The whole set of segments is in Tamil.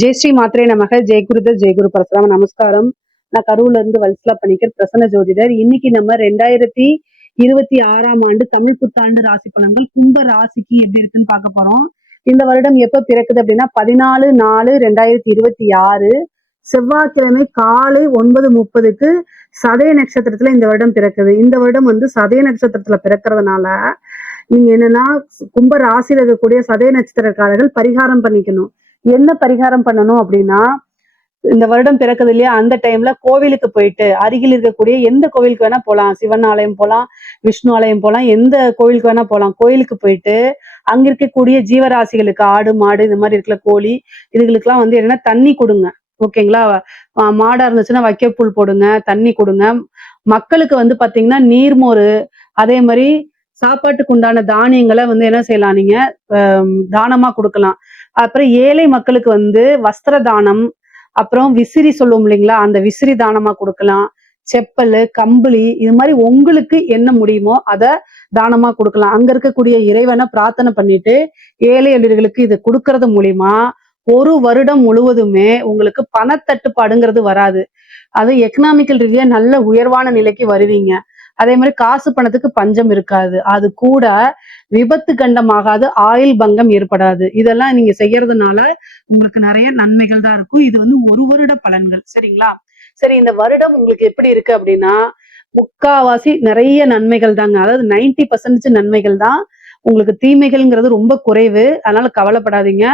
ஜெய் ஸ்ரீ மாத்ரே நமக. ஜெய்குருதர் ஜெய்குரு பரசுராம நமஸ்காரம். நான் கரூர்ல இருந்து வல்சலா பணிக்கர், பிரசன்ன ஜோதிடர். இன்னைக்கு நம்ம 2026 ஆண்டு தமிழ் புத்தாண்டு ராசி பலன்கள் கும்ப ராசிக்கு எப்படி இருக்குன்னு பார்க்க போறோம். இந்த வருடம் எப்ப பிறக்குது அப்படின்னா 14/4/2026 செவ்வாய்க்கிழமை காலை 9:30க்கு சதய நட்சத்திரத்துல இந்த வருடம் பிறக்குது. இந்த வருடம் சதய நட்சத்திரத்துல பிறக்கிறதுனால நீங்க என்னன்னா கும்ப ராசியில இருக்கக்கூடிய சதய நட்சத்திரக்காரர்கள் பரிகாரம் பண்ணிக்கணும். என்ன பரிகாரம் பண்ணணும் அப்படின்னா, இந்த வருடம் பிறக்குது இல்லையா, அந்த டைம்ல கோவிலுக்கு போயிட்டு அருகில் இருக்கக்கூடிய எந்த கோவிலுக்கு வேணா போலாம். சிவன் ஆலயம் போலாம், விஷ்ணு ஆலயம் போலாம், எந்த கோவிலுக்கு வேணா போலாம். கோயிலுக்கு போயிட்டு அங்க இருக்கக்கூடிய ஜீவராசிகளுக்கு ஆடு மாடு இந்த மாதிரி இருக்கிற கோழி இதுகளுக்கெல்லாம் என்னன்னா தண்ணி கொடுங்க. ஓகேங்களா? மாடா இருந்துச்சுன்னா வைக்கப்புல் போடுங்க, தண்ணி கொடுங்க. மக்களுக்கு பாத்தீங்கன்னா நீர்மோரு, அதே மாதிரி சாப்பாட்டுக்கு உண்டான தானியங்களை என்ன செய்யலாம், நீங்க தானமா கொடுக்கலாம். அப்புறம் ஏழை மக்களுக்கு வஸ்திர தானம், அப்புறம் விசிறி சொல்லுவோம் இல்லைங்களா, அந்த விசிறி தானமா கொடுக்கலாம். செப்பல், கம்பளி, இது மாதிரி உங்களுக்கு என்ன முடியுமோ அதை தானமா கொடுக்கலாம். அங்க இருக்கக்கூடிய இறைவனை பிரார்த்தனை பண்ணிட்டு ஏழை எளியர்களுக்கு இது கொடுக்கறது மூலியமா ஒரு வருடம் முழுவதுமே உங்களுக்கு பணத்தட்டுப்பாடுங்கிறது வராது. அது எக்கனாமிக்கல் ரீதியா நல்ல உயர்வான நிலைக்கு வருவீங்க. அதே மாதிரி காசு பணத்துக்கு பஞ்சம் இருக்காது. அது கூட விபத்து கண்டமாகாது, ஆயுள் பங்கம் ஏற்படாது. இதெல்லாம் நீங்க செய்யறதுனால உங்களுக்கு நிறைய நன்மைகள் தான் இருக்கும். இது ஒரு வருட பலன்கள். சரிங்களா? சரி, இந்த வருடம் உங்களுக்கு எப்படி இருக்கு அப்படின்னா, முக்காவாசி நிறைய நன்மைகள் தாங்க. அதாவது 90% நன்மைகள் தான். உங்களுக்கு தீமைகள்ங்கிறது ரொம்ப குறைவு. அதனால கவலைப்படாதீங்க.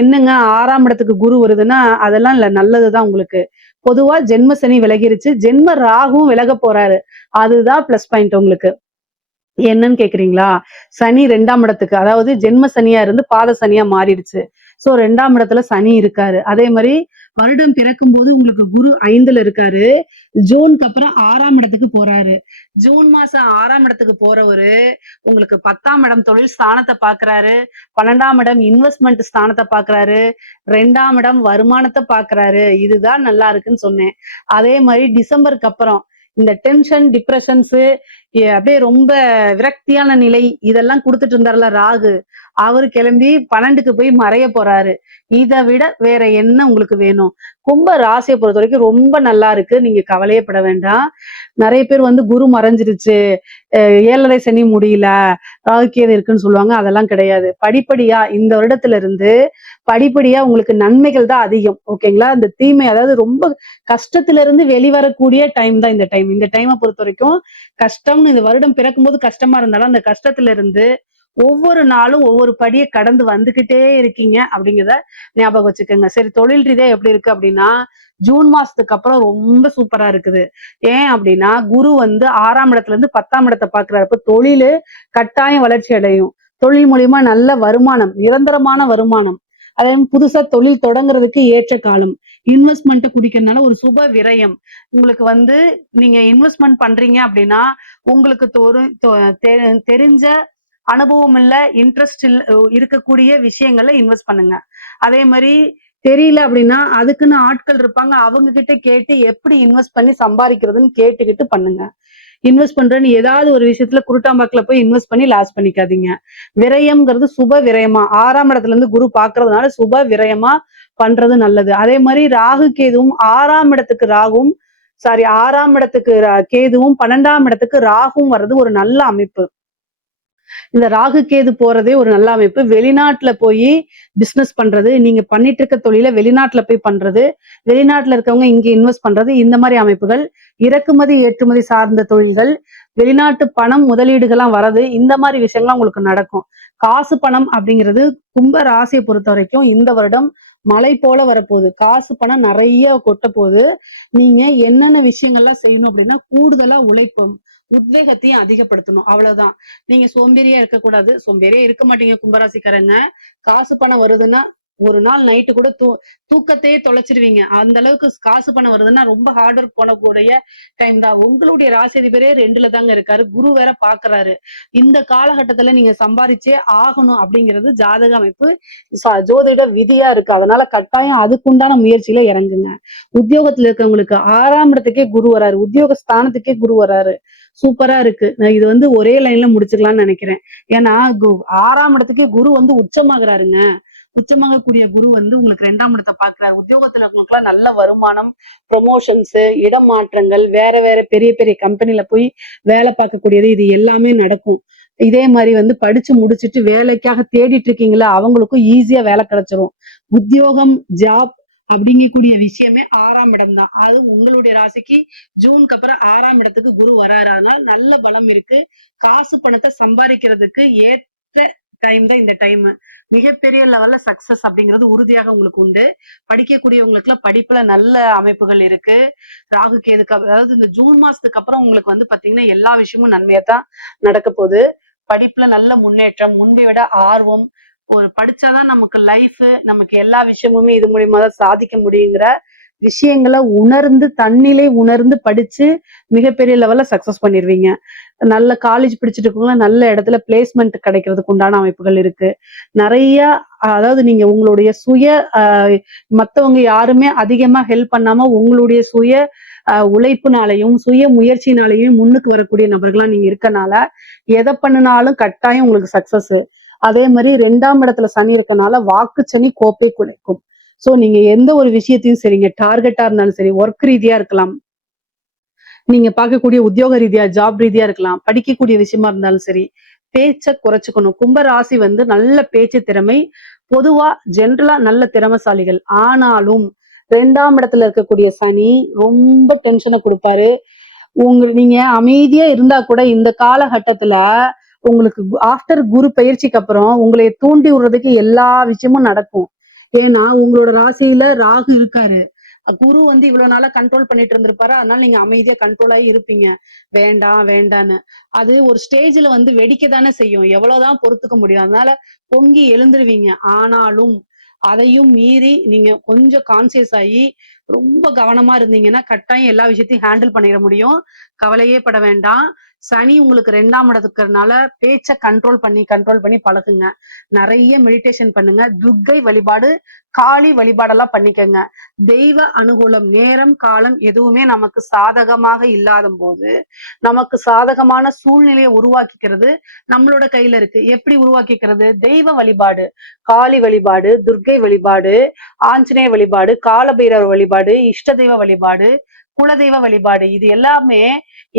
என்னங்க 6ஆம் இடத்துக்கு குரு வருதுன்னா அதெல்லாம் இல்ல, நல்லதுதான் உங்களுக்கு. பொதுவா ஜென்ம சனி விலகிருச்சு, ஜென்ம ராகுவும் விலக போறாரு. அதுதான் பிளஸ் பாயிண்ட் உங்களுக்கு. என்னன்னு கேக்குறீங்களா? சனி 2ஆம் இடத்துக்கு, அதாவது ஜென்ம சனியா இருந்து பாத சனியா மாறிடுச்சு. சோ 2ஆம் இடத்துல சனி இருக்காரு. அதே மாதிரி வருடம் பிறக்கும் போது உங்களுக்கு குரு 5ல இருக்காரு. ஜூனுக்கு அப்புறம் 6ஆம் இடத்துக்கு போறாரு. ஜூன் மாசம் 6ஆம் இடத்துக்கு போறவரு உங்களுக்கு 10ஆம் இடம் தொழில் ஸ்தானத்தை பாக்குறாரு, 12ஆம் இடம் இன்வெஸ்ட்மெண்ட் ஸ்தானத்தை பாக்குறாரு, 2ஆம் இடம் வருமானத்தை பாக்குறாரு. இதுதான் நல்லா இருக்குன்னு சொன்னேன். அதே மாதிரி டிசம்பருக்கு அப்புறம் இந்த டென்ஷன், டிப்ரெஷன்ஸ், அப்படியே ரொம்ப விரக்தியான நிலை இதெல்லாம் கொடுத்துட்டு இருந்தாருல ராகு, அவரு கிளம்பி 12க்கு போய் மறைய போறாரு. இதை விட வேற என்ன உங்களுக்கு வேணும்? கும்ப ராசியை பொறுத்த வரைக்கும் ரொம்ப நல்லா இருக்கு. நீங்க கவலையே பட வேண்டாம். நிறைய பேர் குரு மறைஞ்சிருச்சு, 7.5 சனி முடியல, ராகுக்கேது இருக்குன்னு சொல்லுவாங்க. அதெல்லாம் கிடையாது. படிப்படியா இந்த வருடத்துல இருந்து படிப்படியா உங்களுக்கு நன்மைகள் தான் அதிகம். ஓகேங்களா? இந்த தீமை, அதாவது ரொம்ப கஷ்டத்துல இருந்து வெளிவரக்கூடிய டைம் தான் இந்த டைம். இந்த டைமை பொறுத்த வரைக்கும் கஷ்டம்னு, இந்த வருடம் பிறக்கும் போது கஷ்டமா இருந்தாலும் அந்த கஷ்டத்துல இருந்து ஒவ்வொரு நாளும் ஒவ்வொரு படியை கடந்து வந்துகிட்டே இருக்கீங்க அப்படிங்கிறத ஞாபகம் வச்சுக்கோங்க. சரி, தொழில் ரீதியா எப்படி இருக்கு அப்படின்னா, ஜூன் மாசத்துக்கு அப்புறம் ரொம்ப சூப்பரா இருக்குது. ஏன் அப்படின்னா குரு 6ஆம் இடத்துல இருந்து 10ஆம் இடத்தை பாக்குறாரு. அப்ப தொழிலு கட்டாயம் வளர்ச்சி அடையும். தொழில் மூலியமா நல்ல வருமானம், நிரந்தரமான வருமானம். அதே புதுசா தொழில் தொடங்குறதுக்கு ஏற்ற காலம். இன்வெஸ்ட்மெண்ட் குடிக்கிறதுனால ஒரு சுப விரயம். உங்களுக்கு நீங்க இன்வெஸ்ட்மெண்ட் பண்றீங்க அப்படின்னா உங்களுக்கு தெரிஞ்ச அனுபவம் இல்ல, இன்ட்ரெஸ்ட் இருக்கக்கூடிய விஷயங்கள்ல இன்வெஸ்ட் பண்ணுங்க. அதே மாதிரி தெரியல அப்படின்னா அதுக்குன்னு ஆட்கள் இருப்பாங்க, அவங்க கிட்ட கேட்டு எப்படி இன்வெஸ்ட் பண்ணி சம்பாதிக்கிறதுன்னு கேட்டுக்கிட்டு பண்ணுங்க. இன்வெஸ்ட் பண்றேன்னு ஏதாவது ஒரு விஷயத்துல குருட்டாம்பாக்குல போய் இன்வெஸ்ட் பண்ணி லாஸ் பண்ணிக்காதீங்க. விரயம்ங்கிறது சுப விரயமா 6ஆம் இடத்துல இருந்து குரு பாக்குறதுனால சுப விரயமா பண்றது நல்லது. அதே மாதிரி ராகு கேதுவும் 6ஆம் இடத்துக்கு ராகும், சாரி 6ஆம் இடத்துக்கு கேதுவும் 12ஆம் இடத்துக்கு ராகும் வர்றது ஒரு நல்ல அமைப்பு. இந்த ராகு கேது போறதே ஒரு நல்ல அமைப்பு. வெளிநாட்டுல போய் பிசினஸ் பண்றது, நீங்க பண்ணிட்டு இருக்க தொழில வெளிநாட்டுல போய் பண்றது, வெளிநாட்டுல இருக்கவங்க இங்க இன்வெஸ்ட் பண்றது, இந்த மாதிரி அமைப்புகள், இறக்குமதி ஏற்றுமதி சார்ந்த தொழில்கள், வெளிநாட்டு பணம் முதலீடுகள்லாம் வர்றது, இந்த மாதிரி விஷயங்கள்லாம் உங்களுக்கு நடக்கும். காசு பணம் அப்படிங்கிறது கும்ப ராசியை பொறுத்த வரைக்கும் இந்த வருடம் மழை போல வரப்போகுது. காசு பணம் நிறைய கொட்ட போகுது. நீங்க என்னென்ன விஷயங்கள்லாம் செய்யணும் அப்படின்னா, கூடுதலா உழைப்பும் உத்வேகத்தையும் அதிகப்படுத்தணும். அவ்வளவுதான். நீங்க சோம்பேறியா இருக்கக்கூடாது. சோம்பேறியா இருக்க மாட்டீங்க கும்பராசிக்காரங்க. காசு பணம் வருதுன்னா ஒரு நாள் நைட்டு கூட தூக்கத்தையே தொலைச்சிருவீங்க. அந்த அளவுக்கு காசு பணம் வருதுன்னா ரொம்ப ஹார்ட் ஒர்க் பண்ணக்கூடிய டைம் தான். உங்களுடைய ராசி அதிபரே 2ல தாங்க இருக்காரு, குரு வேற பாக்குறாரு. இந்த காலகட்டத்துல நீங்க சம்பாதிச்சே ஆகணும் அப்படிங்கிறது ஜாதக அமைப்பு, ஜோதிட விதியா இருக்கு. அதனால கட்டாயம் அதுக்குண்டான முயற்சியில இறங்குங்க. உத்தியோகத்துல இருக்கவங்களுக்கு 6ஆம் இடத்துக்கே குரு வராரு, உத்தியோக ஸ்தானத்துக்கே குரு வராரு. சூப்பரா இருக்கு. நான் இது ஒரே லைன்ல முடிச்சுக்கலாம்னு நினைக்கிறேன். ஏன்னா 6ஆம் இடத்துக்கே குரு உச்சமாகறாருங்க. உச்சமாகக்கூடிய குரு வந்து உங்களுக்கு 2ஆம் இடத்தை பார்க்கிறார். உத்தியோகத்துல இருக்கவங்களுக்குலாம் நல்ல வருமானம், ப்ரொமோஷன்ஸ், இடம் மாற்றங்கள், வேற வேற பெரிய பெரிய கம்பெனில போய் வேலை பார்க்கக்கூடியது, இது எல்லாமே நடக்கும். இதே மாதிரி வந்து படிச்சு முடிச்சுட்டு வேலைக்காக தேடிட்டு இருக்கீங்களா, அவங்களுக்கும் ஈஸியா வேலை கிடைச்சிரும். உத்தியோகம், ஜாப் அப்படிங்கக்கூடிய விஷயமே 6ஆம் இடம் தான். அது உங்களுடைய ராசிக்கு ஜூனுக்கு அப்புறம் 6ஆம் இடத்துக்கு குரு வராரு. அதனால நல்ல பலம் இருக்கு. காசு பணத்தை சம்பாதிக்கிறதுக்கு ஏத்த டைம் தான் இந்த டைம். மிகப்பெரிய லெவல்ல சக்சஸ் அப்படிங்கிறது உறுதியாக உங்களுக்கு உண்டு. படிக்கக்கூடியவங்களுக்கு எல்லாம் படிப்புல நல்ல அமைப்புகள் இருக்கு. ராகு கேதுக்கு அதாவது இந்த ஜூன் மாசத்துக்கு அப்புறம் உங்களுக்கு வந்து பாத்தீங்கன்னா எல்லா விஷயமும் நன்மையா தான் நடக்க போகுது. படிப்புல நல்ல முன்னேற்றம், முன்பை விட ஆர்வம், ஒரு படிச்சாதான் நமக்கு லைஃப், நமக்கு எல்லா விஷயமுமே இது மூலியமா தான் சாதிக்க முடியுங்கிற விஷயங்களை உணர்ந்து, தன்னிலை உணர்ந்து படிச்சு மிகப்பெரிய லெவல்ல சக்சஸ் பண்ணிடுவீங்க. நல்ல காலேஜ் படிச்சுட்டு இருக்கவங்க நல்ல இடத்துல பிளேஸ்மெண்ட் கிடைக்கிறதுக்கு உண்டான அமைப்புகள் இருக்கு. நிறைய அதாவது நீங்க உங்களுடைய சுய மத்தவங்க யாருமே அதிகமா ஹெல்ப் பண்ணாம உங்களுடைய சுய உழைப்புனாலையும் சுய முயற்சினாலையும் முன்னுக்கு வரக்கூடிய நபர்களா நீங்க இருக்கனால எதை பண்ணினாலும் கட்டாயம் உங்களுக்கு சக்சஸ். அதே மாதிரி 2ஆம் இடத்துல சனி இருக்கனால வாக்கு சனி கோப்பை குலைக்கும். சோ நீங்க எந்த ஒரு விஷயத்தையும் சரிங்க, டார்கெட்டா இருந்தாலும் சரி, ஒர்க் ரீதியா இருக்கலாம், நீங்க பார்க்கக்கூடிய உத்தியோக ரீதியா, ஜாப் ரீதியா இருக்கலாம், படிக்கக்கூடிய விஷயமா இருந்தாலும் சரி, பேச்ச குறைச்சுக்கணும். கும்ப ராசி வந்து நல்ல பேச்சு திறமை, பொதுவா ஜென்ரலா நல்ல திறமைசாலிகள். ஆனாலும் 2ஆம் இடத்துல இருக்கக்கூடிய சனி ரொம்ப டென்ஷனை கொடுப்பாரு. நீங்க அமைதியா இருந்தா கூட இந்த காலகட்டத்துல உங்களுக்கு ஆஃப்டர் குரு பயிற்சிக்கு அப்புறம் உங்களை தூண்டி விடுறதுக்கு எல்லா விஷயமும் நடக்கும். ஏன்னா உங்களோட ராசியில ராகு இருக்காரு. குரு வந்து இவ்வளவு நாளா கண்ட்ரோல் பண்ணிட்டு இருந்திருப்பாரு. அதனால நீங்க அமைதியா கண்ட்ரோல் ஆகி இருப்பீங்க. வேண்டாம் வேண்டான்னு. அது ஒரு ஸ்டேஜ்ல வந்து வெடிக்க தானே செய்யும். எவ்வளவுதான் பொறுத்துக்க முடியும். அதனால பொங்கி எழுந்துருவீங்க. ஆனாலும் அதையும் மீறி நீங்க கொஞ்சம் கான்சியஸ் ஆகி ரொம்ப கவனமா இருந்தீங்கன்னா கட்டாயம் எல்லா விஷயத்தையும் ஹேண்டில் பண்ணிட முடியும். கவலையே பட வேண்டாம். சனி உங்களுக்கு 2ஆம் இடத்துக்குறதுனால பேச்ச கண்ட்ரோல் பண்ணி பழகுங்க. நிறைய மெடிடேஷன் பண்ணுங்க. துர்க்கை வழிபாடு, காளி வழிபாடெல்லாம் பண்ணிக்கங்க. தெய்வ அனுகூலம், நேரம் காலம் எதுவுமே நமக்கு சாதகமாக இல்லாத போது நமக்கு சாதகமான சூழ்நிலையை உருவாக்கிக்கிறது நம்மளோட கையில இருக்கு. எப்படி உருவாக்கிக்கிறது? தெய்வ வழிபாடு, காளி வழிபாடு, துர்க்கை வழிபாடு, ஆஞ்சநேய வழிபாடு, காலபைரவர் வழிபாடு, இஷ்ட தெய்வ வழிபாடு, குலதெய்வ வழிபாடு, இது எல்லாமே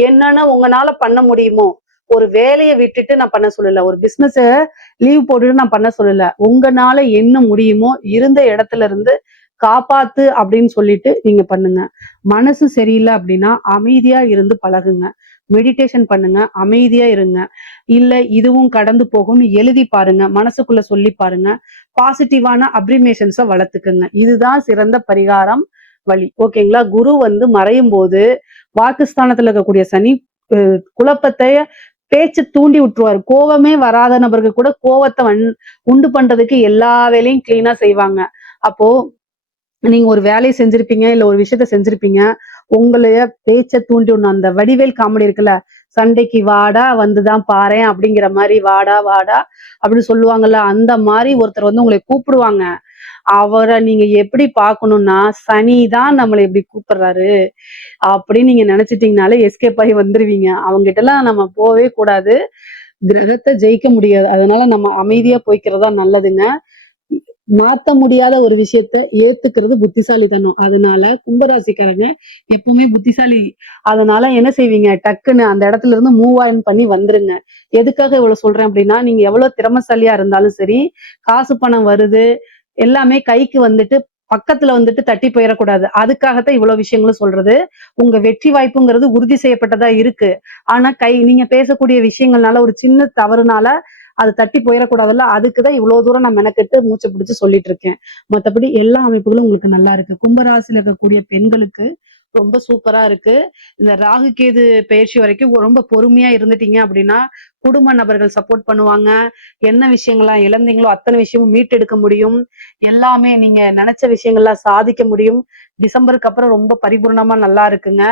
என்னன்னு உங்களால பண்ண முடியுமோ. ஒரு வேலையை விட்டுட்டு நான் பண்ண சொல்லல, ஒரு பிசினஸ் லீவ் போட்டுட்டு நான் பண்ண சொல்லல. உங்களால என்ன முடியுமோ இருந்த இடத்துல இருந்து காப்பாத்து அப்படின்னு சொல்லிட்டு நீங்க பண்ணுங்க. மனசு சரியில்லை அப்படின்னா அமைதியா இருந்து பழகுங்க. மெடிடேஷன் பண்ணுங்க, அமைதியா இருங்க. இல்ல இதுவும் கடந்து போகும்னு எழுதி பாருங்க, மனசுக்குள்ள சொல்லி பாருங்க. பாசிட்டிவான அப்ரிமேஷன்ஸை வளர்த்துக்குங்க. இதுதான் சிறந்த பரிகாரம் வழி. ஓகேங்களா? குரு வந்து மறையும் போது வாக்குஸ்தானத்துல இருக்கக்கூடிய சனி குழப்பத்தை பேச்சு தூண்டி விட்டுருவாரு. கோவமே வராத நபருக்கு கூட கோவத்தை உண்டு பண்றதுக்கு எல்லா வேலையும் கிளீனா செய்வாங்க. அப்போ நீங்க ஒரு வேலையை செஞ்சிருப்பீங்க, இல்ல ஒரு விஷயத்த செஞ்சிருப்பீங்க, உங்களைய பேச்ச தூண்டி விடணும். அந்த வடிவேல் காமெடி இருக்குல்ல, சண்டைக்கு வாடா வந்துதான் பாரேன் அப்படிங்கிற மாதிரி, வாடா வாடா அப்படின்னு சொல்லுவாங்கல்ல, அந்த மாதிரி ஒருத்தர் வந்து உங்களை கூப்பிடுவாங்க. அவரை நீங்க எப்படி பார்க்கணும்னா, சனிதான் நம்மளை எப்படி கூப்பிடுறாரு அப்படின்னு நீங்க நினைச்சிட்டீங்கனாலே எஸ்கேப் ஆகி வந்துருவீங்க. அவங்க கிட்ட எல்லாம் நம்ம போவே கூடாது. கிரகத்தை ஜெயிக்க முடியாது. அதனால நம்ம அமைதியா போய்க்கிறதா நல்லதுங்க. மாத்த முடியாத ஒரு விஷயத்த ஏத்துக்கிறது புத்திசாலித்தனம். அதனால கும்பராசிக்காரங்க எப்பவுமே புத்திசாலி. அதனால என்ன செய்வீங்க, டக்குன்னு அந்த இடத்துல இருந்து மூவ் ஆன் பண்ணி வந்துருங்க. எதுக்காக இவ்வளவு சொல்றேன் அப்படின்னா, நீங்க எவ்வளவு திறமைசாலியா இருந்தாலும் சரி, காசு பணம் வருது எல்லாமே கைக்கு வந்துட்டு பக்கத்துல வந்துட்டு தட்டி போயிடக்கூடாது. அதுக்காகத்தான் இவ்வளவு விஷயங்களும் சொல்றது. உங்க வெற்றி வாய்ப்புங்கிறது உறுதி செய்யப்பட்டதா இருக்கு. ஆனா நீங்க பேசக்கூடிய விஷயங்கள்னால ஒரு சின்ன தவறுனால அது தட்டி போயிடக்கூடாதுல்ல. அதுக்குதான் இவ்வளவு தூரம் நான் மெனக்கெட்டு மூச்சை பிடிச்சு சொல்லிட்டு இருக்கேன். மத்தபடி எல்லா அமைப்புகளும் உங்களுக்கு நல்லா இருக்கு. கும்பராசியில இருக்கக்கூடிய பெண்களுக்கு ரொம்ப சூப்பரா இருக்கு. இந்த ராகு கேது பயிற்சி வரைக்கும் ரொம்ப பொறுமையா இருந்துட்டீங்க அப்படின்னா குடும்ப நபர்கள் சப்போர்ட் பண்ணுவாங்க. என்ன விஷயங்கள்லாம் இழந்தீங்களோ அத்தனை விஷயமும் மீட்டெடுக்க முடியும். எல்லாமே நீங்க நினைச்ச விஷயங்கள்லாம் சாதிக்க முடியும். டிசம்பருக்கு அப்புறம் ரொம்ப பரிபூர்ணமா நல்லா இருக்குங்க.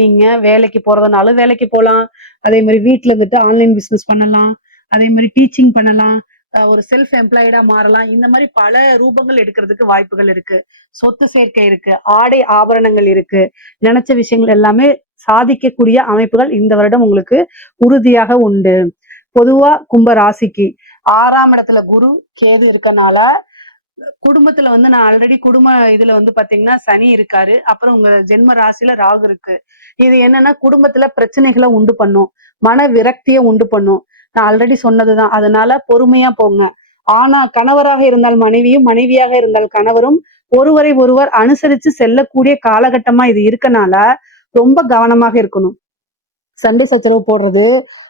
நீங்க வேலைக்கு போறதுனாலும் வேலைக்கு போகலாம். அதே மாதிரி வீட்டுல இருந்துட்டு ஆன்லைன் பிசினஸ் பண்ணலாம். அதே மாதிரி டீச்சிங் பண்ணலாம். ஒரு செல்ஃப் எம்ப்ளாய்டா மாறலாம். இந்த மாதிரி பல ரூபங்கள் எடுக்கிறதுக்கு வாய்ப்புகள் இருக்கு. சொத்து சேர்க்கை இருக்கு, ஆடை ஆபரணங்கள் இருக்கு. நினைச்ச விஷயங்கள் எல்லாமே சாதிக்கக்கூடிய அமைப்புகள் இந்த வருடம் உங்களுக்கு உறுதியாக உண்டு. பொதுவா கும்ப ராசிக்கு 6ஆம் இடத்துல குரு கேது இருக்கனால குடும்பத்துல வந்து நான் ஆல்ரெடி குடும்ப இதுல வந்து பாத்தீங்கன்னா சனி இருக்காரு, அப்புறம் உங்க ஜென்ம ராசியில ராகு இருக்கு. இது என்னன்னா குடும்பத்துல பிரச்சனைகளை உண்டு பண்ணும், மன விரக்தியை உண்டு பண்ணும். நான் ஆல்ரெடி சொன்னதுதான். அதனால பொறுமையா போங்க. ஆனா கணவராக இருந்தால் மனைவியும், மனைவியாக இருந்தால் கணவரும் ஒருவரை ஒருவர் அனுசரிச்சு செல்லக்கூடிய காலகட்டமா இது இருக்கனால ரொம்ப கவனமாக இருக்கணும். சண்டை சச்சரவு போடுறது,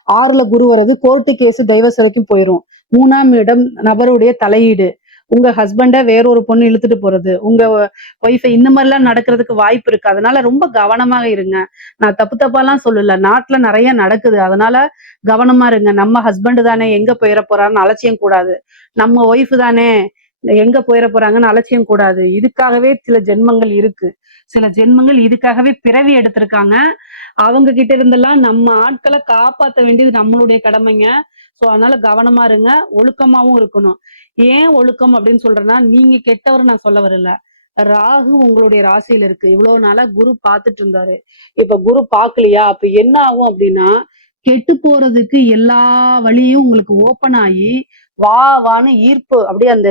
6ல குரு வர்றது, கோர்ட்டு கேஸ் டைவர்ஸ் வரைக்கும் போயிரும். 3ஆம் இடம் நபருடைய தலையீடு, உங்க ஹஸ்பண்ட வேறொரு பொண்ணு இழுத்துட்டு போறது, உங்க ஒய்ஃபை, இந்த மாதிரிலாம் நடக்கிறதுக்கு வாய்ப்பு இருக்கு. அதனால ரொம்ப கவனமாக இருங்க. நான் தப்பு தப்பாலாம் சொல்லல, நாட்டுல நிறைய நடக்குது. அதனால கவனமா இருங்க. நம்ம ஹஸ்பண்ட் தானே, எங்க போயிட போறாருன்னு அலட்சியம் கூடாது. நம்ம ஒய்ஃப் தானே, எங்க போயிட போறாங்கன்னு அலட்சியம் கூடாது. இதுக்காகவே சில ஜென்மங்கள் இருக்கு. சில ஜென்மங்கள் இதுக்காகவே பிறவி எடுத்திருக்காங்க. அவங்க கிட்ட இருந்தெல்லாம் நம்ம ஆட்களை காப்பாற்ற வேண்டியது நம்மளுடைய கடமைங்க. சோ அதனால கவனமா இருங்க, ஒழுக்கமாவும் இருக்கணும். ஏன் ஒழுக்கம் அப்படின்னு சொல்றேன்னா, நீங்க கெட்டவர் நான் சொல்ல வரல. ராகு உங்களுடைய ராசியில இருக்கு. இவ்வளவு நாளா குரு பார்த்துட்டு இருந்தாரு. இப்ப குரு பார்க்கலையா, அப்ப என்ன ஆகும் அப்படின்னா, கெட்டு போறதுக்கு எல்லா வழியும் உங்களுக்கு ஓப்பன் ஆகி வா வான்னு ஈர்ப்பு, அப்படியே அந்த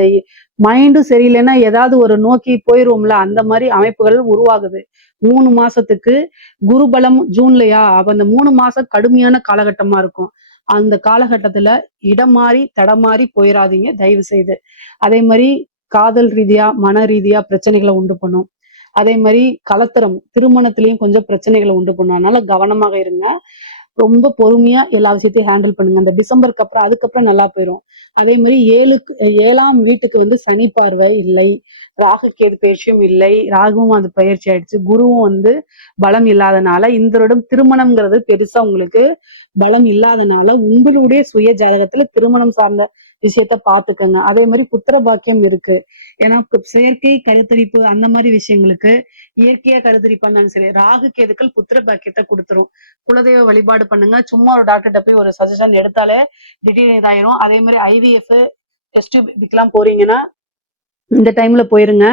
மைண்டும் சரியில்லைன்னா ஏதாவது ஒரு நோக்கி போயிருவோம்ல, அந்த மாதிரி அமைப்புகள் உருவாகுது. 3 மாசத்துக்கு குரு பலம் ஜூன்லயா, அப்ப அந்த 3 மாசம் கடுமையான காலகட்டமா இருக்கும். அந்த காலகட்டத்துல இடம் மாறி தடமாறி போயிடாதீங்க தயவு செய்து. அதே மாதிரி காதல் ரீதியா, மன ரீதியா பிரச்சனைகளை உண்டு பண்ணும். அதே மாதிரி கலத்தரம் திருமணத்திலயும் கொஞ்சம் பிரச்சனைகளை உண்டு பண்ணும். அதனால கவனமாக இருங்க. ரொம்ப பொறுமையா எல்லா விஷயத்தையும் ஹேண்டில் பண்ணுங்க. அந்த டிசம்பருக்கு அப்புறம் அதுக்கப்புறம் நல்லா போயிடும். அதே மாதிரி 7ஆம் வீட்டுக்கு வந்து சனி பார்வை இல்லை, ராகு கேது பயிற்சியும் இல்லை, ராகுவும் அது பயிற்சி ஆயிடுச்சு, குருவும் வந்து பலம் இல்லாதனால இந்த வருடம் திருமணம்ங்கிறது பெருசா உங்களுக்கு பலம் இல்லாதனால உங்களுடைய சுய ஜாதகத்துல திருமணம் சார்ந்த விஷயத்த பாத்துக்கங்க. அதே மாதிரி புத்திர பாக்கியம் இருக்கு. ஏன்னா செயற்கை கருத்தரிப்பு அந்த மாதிரி விஷயங்களுக்கு இயற்கையா கருத்தரிப்பான்னு சரி, ராகு கேதுக்கள் புத்திர பாக்கியத்தை கொடுத்துரும். குலதெய்வ வழிபாடு பண்ணுங்க. சும்மா ஒரு டாக்டர்கிட்ட போய் ஒரு சஜஷன் எடுத்தாலே திடீர்னு இதாயிரும். அதே மாதிரி ஐவிஎஃப் டெஸ்ட் டியூப்லாம் போறீங்கன்னா இந்த டைம்ல போயிருங்க.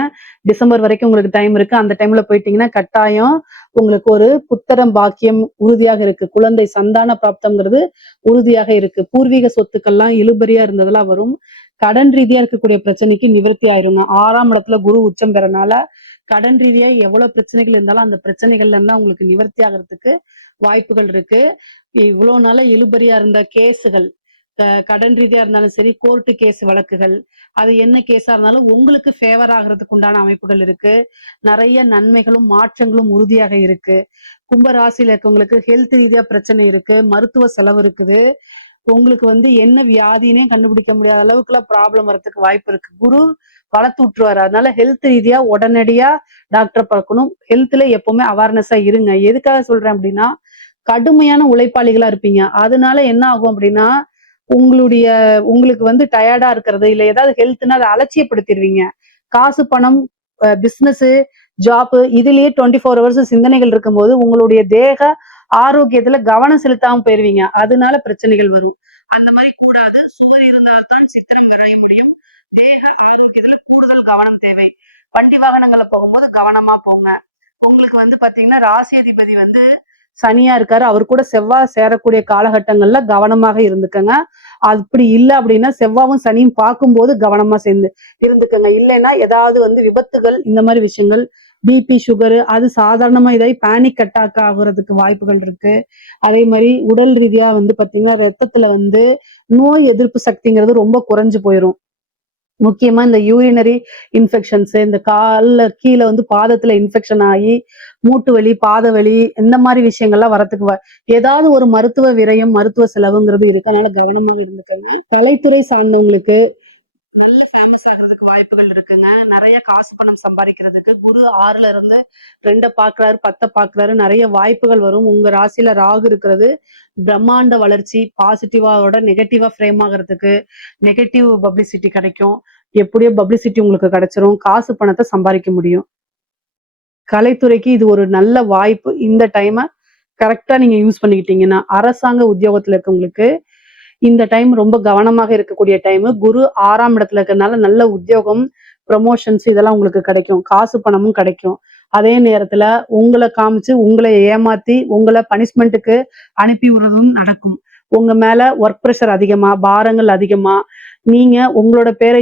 டிசம்பர் வரைக்கும் உங்களுக்கு டைம் இருக்கு. அந்த டைம்ல போயிட்டீங்கன்னா கட்டாயம் உங்களுக்கு ஒரு புத்திரம் பாக்கியம் உறுதியாக இருக்கு. குழந்தை சந்தான பிராப்தம்ங்கிறது உறுதியாக இருக்கு. பூர்வீக சொத்துக்கள்லாம் இழுபறியா இருந்ததெல்லாம் வரும். கடன் ரீதியா இருக்கக்கூடிய பிரச்சனைக்கு நிவர்த்தி ஆயிருங்க. 6ஆம் இடத்துல குரு உச்சம் பெறனால கடன் ரீதியா எவ்வளவு பிரச்சனைகள் இருந்தாலும் அந்த பிரச்சனைகள்ல இருந்தா உங்களுக்கு நிவர்த்தி ஆகிறதுக்கு வாய்ப்புகள் இருக்கு. இவ்வளவு நாள இழுபறியா இருந்த கேஸுகள், கடன் ரீதியா இருந்தாலும் சரி, கோர்ட்டு கேஸ் வழக்குகள், அது என்ன கேஸா இருந்தாலும் உங்களுக்கு ஃபேவர் ஆகிறதுக்கு உண்டான அமைப்புகள் இருக்கு. நிறைய நன்மைகளும் மாற்றங்களும் உறுதியாக இருக்கு. கும்ப ராசியில இருக்கவங்களுக்கு ஹெல்த் ரீதியா பிரச்சனை இருக்கு, மருத்துவ செலவு இருக்குது. உங்களுக்கு வந்து என்ன வியாதினே கண்டுபிடிக்க முடியாத அளவுக்குலாம் ப்ராப்ளம் வரதுக்கு வாய்ப்பு இருக்கு. குரு வளர்த்து விட்டுருவாரு. அதனால ஹெல்த் ரீதியா உடனடியா டாக்டர் பார்க்கணும். ஹெல்த்ல எப்பவுமே அவேர்னஸா இருங்க. எதுக்காக சொல்றேன் அப்படின்னா, கடுமையான உழைப்பாளிகளா இருப்பீங்க. அதனால என்ன ஆகும் அப்படின்னா, உங்களுக்கு வந்து டயர்டா இருக்கிறது, இல்ல ஏதாவது ஹெல்த்னா அதை அலட்சியப்படுத்திடுவீங்க. காசு பணம், பிசினஸ், ஜாப் இதுலயே 24 ஹவர்ஸ் சிந்தனைகள் இருக்கும்போது உங்களுடைய தேக ஆரோக்கியத்துல கவனம் செலுத்தாம போயிருவீங்க. அதனால பிரச்சனைகள் வரும். அந்த மாதிரி கூடாது. சுவர் இருந்தால்தான் சித்திரம் வரைய முடியும். தேக ஆரோக்கியத்துல கூடுதல் கவனம் தேவை. வண்டி வாகனங்கள்ல போகும்போது கவனமா போங்க. உங்களுக்கு வந்து பாத்தீங்கன்னா ராசி அதிபதி வந்து சனியா இருக்காரு. அவர் கூட செவ்வாய் சேரக்கூடிய காலகட்டங்கள்ல கவனமாக இருந்துக்கங்க. அப்படி இல்லை அப்படின்னா செவ்வாவும் சனியும் பார்க்கும்போது கவனமா சேர்ந்து இருந்துக்கங்க. இல்லைன்னா ஏதாவது வந்து விபத்துகள் இந்த மாதிரி விஷயங்கள், பிபி சுகரு அது சாதாரணமா இதாகி பேனிக் அட்டாக் ஆகுறதுக்கு வாய்ப்புகள் இருக்கு. அதே மாதிரி உடல் ரீதியா வந்து பாத்தீங்கன்னா ரத்தத்துல வந்து நோய் எதிர்ப்பு சக்திங்கிறது ரொம்ப குறைஞ்சு போயிரும். முக்கியமா இந்த யூரினரி இன்ஃபெக்ஷன்ஸ், இந்த கால்ல கீழே வந்து பாதத்துல இன்ஃபெக்ஷன் ஆகி மூட்டு வலி, பாத வலி இந்த மாதிரி விஷயங்கள்லாம் வரத்துக்கு ஏதாவது ஒரு மருத்துவ விரயம், மருத்துவ செலவுங்கிறது இருக்கு. அதனால கவனமாக இருந்துக்கங்க. கலைத்துறை சார்ந்தவங்களுக்கு நல்ல ஃபேமஸ் ஆகிறதுக்கு வாய்ப்புகள் இருக்குங்க. நிறைய காசு பணம் சம்பாதிக்கிறதுக்கு குரு 6ல இருந்து 2 பாக்குறாரு, 10 பாக்குறாரு, நிறைய வாய்ப்புகள் வரும். உங்க ராசியில ராகு இருக்கிறது பிரம்மாண்ட வளர்ச்சி, பாசிட்டிவாவோட நெகட்டிவா ஃப்ரேம் ஆகிறதுக்கு நெகட்டிவ் பப்ளிசிட்டி கிடைக்கும். எப்படியோ பப்ளிசிட்டி உங்களுக்கு கிடைச்சிரும். காசு பணத்தை சம்பாதிக்க முடியும். கலைத்துறைக்கு இது ஒரு நல்ல வாய்ப்பு. இந்த டைமை கரெக்டா நீங்க யூஸ் பண்ணிக்கிட்டீங்கன்னா, அரசாங்க உத்தியோகத்துல இருக்கவங்களுக்கு இந்த டைம் ரொம்ப கவனமாக இருக்கக்கூடிய டைம். குரு 6ஆம் இடத்துல இருக்கிறதுனால நல்ல உத்தியோகம், ப்ரமோஷன்ஸ் இதெல்லாம் உங்களுக்கு கிடைக்கும். காசு பணமும் கிடைக்கும். அதே நேரத்துல உங்களை காமிச்சு உங்களை ஏமாத்தி உங்களை பனிஷ்மெண்ட்டுக்கு அனுப்பி விடுறதும் நடக்கும். உங்க மேல ஒர்க் ப்ரெஷர் அதிகமா, பாரங்கள் அதிகமா, நீங்க உங்களோட பேரை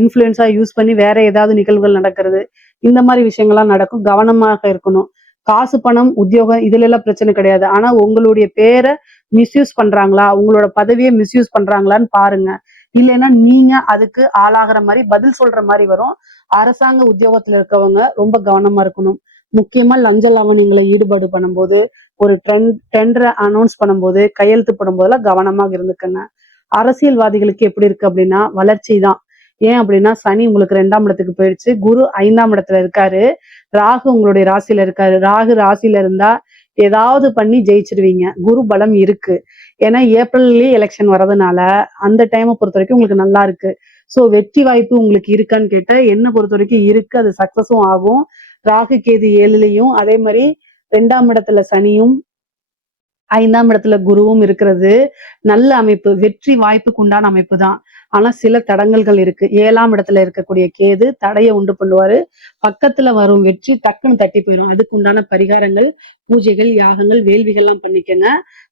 இன்ஃப்ளூயன்ஸா யூஸ் பண்ணி வேற ஏதாவது நிகழ்வுகள் நடக்கிறது. இந்த மாரி விஷயங்கள்லாம் நடக்கும். கவனமாக இருக்கணும். காசு, பணம், உத்தியோகம் இதுல எல்லாம் பிரச்சனை கிடையாது. ஆனா உங்களுடைய பேர மிஸ்யூஸ் பண்றாங்களா? உங்களோட பதவிய மிஸ்யூஸ் பண்றாங்களான்னு பாருங்க. இல்லைன்னா நீங்க அதுக்கு ஆளாகுற மாரி பதில் சொல்ற மாரி வரும். அரசாங்க உத்தியோகத்துல இருக்கவங்க ரொம்ப கவனமா இருக்கணும். முக்கியமா லஞ்ச லாவணியங்கள ஈடுபாடு பண்ணும்போது, ஒரு டெண்டர அனௌன்ஸ் பண்ணும்போது, கையெழுத்து போடும்போதெல்லாம் கவனமாக இருந்துக்கங்க. அரசியல்வாதிகளுக்கு எப்படி இருக்கு அப்படின்னா, வளர்ச்சி தான். ஏன் அப்படின்னா, சனி உங்களுக்கு 2ஆம் இடத்துக்கு போயிடுச்சு. குரு 5ஆம் இடத்துல இருக்காரு. ராகு உங்களுடைய ராசியில இருக்காரு. ராகு ராசியில இருந்தா, ஏதாவது பண்ணி ஜெயிச்சிருவீங்க. குரு பலம் இருக்கு. ஏன்னா ஏப்ரல்லயே எலெக்ஷன் வர்றதுனால, அந்த டைம பொறுத்தவரைக்கும் உங்களுக்கு நல்லா இருக்கு. ஸோ வெற்றி வாய்ப்பு உங்களுக்கு இருக்கான்னு கேட்டா, என்ன பொறுத்தவரைக்கும் இருக்கு. அது சக்சஸும் ஆகும். ராகு, கேது 7லயும் அதே மாரி 2ஆம் இடத்துல சனியும் 5ஆம் இடத்துல குருவும் இருக்கிறது நல்ல அமைப்பு. வெற்றி வாய்ப்புக்கு உண்டான அமைப்பு தான். ஆனா சில தடங்கல்கள் இருக்கு. 7ஆம் இடத்துல இருக்கக்கூடிய கேது தடைய உண்டு பண்ணுவாரு. பக்கத்துல வரும் வெற்றி டக்குன்னு தட்டி போயிரும். அதுக்கு உண்டான பரிகாரங்கள், பூஜைகள், யாகங்கள், வேள்விகள்லாம் பண்ணிக்கங்க.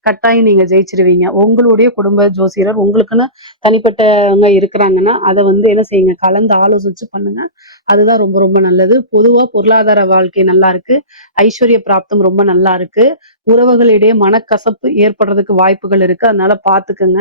கட்டாயம் நீங்க ஜெயிச்சிருவீங்க. உங்களுடைய குடும்ப ஜோசியர் உங்களுக்குன்னு தனிப்பட்டவங்க இருக்கிறாங்கன்னா, அத என்ன செய்யுங்க, கலந்து ஆலோசிச்சு பண்ணுங்க. அதுதான் ரொம்ப ரொம்ப நல்லது. பொதுவா பொருளாதார வாழ்க்கை நல்லா இருக்கு. ஐஸ்வர்ய பிராப்தம் ரொம்ப நல்லா இருக்கு. உறவுகளிடையே மனக்கசப்பு ஏற்படுறதுக்கு வாய்ப்புகள் இருக்கு. அதனால பாத்துக்கங்க.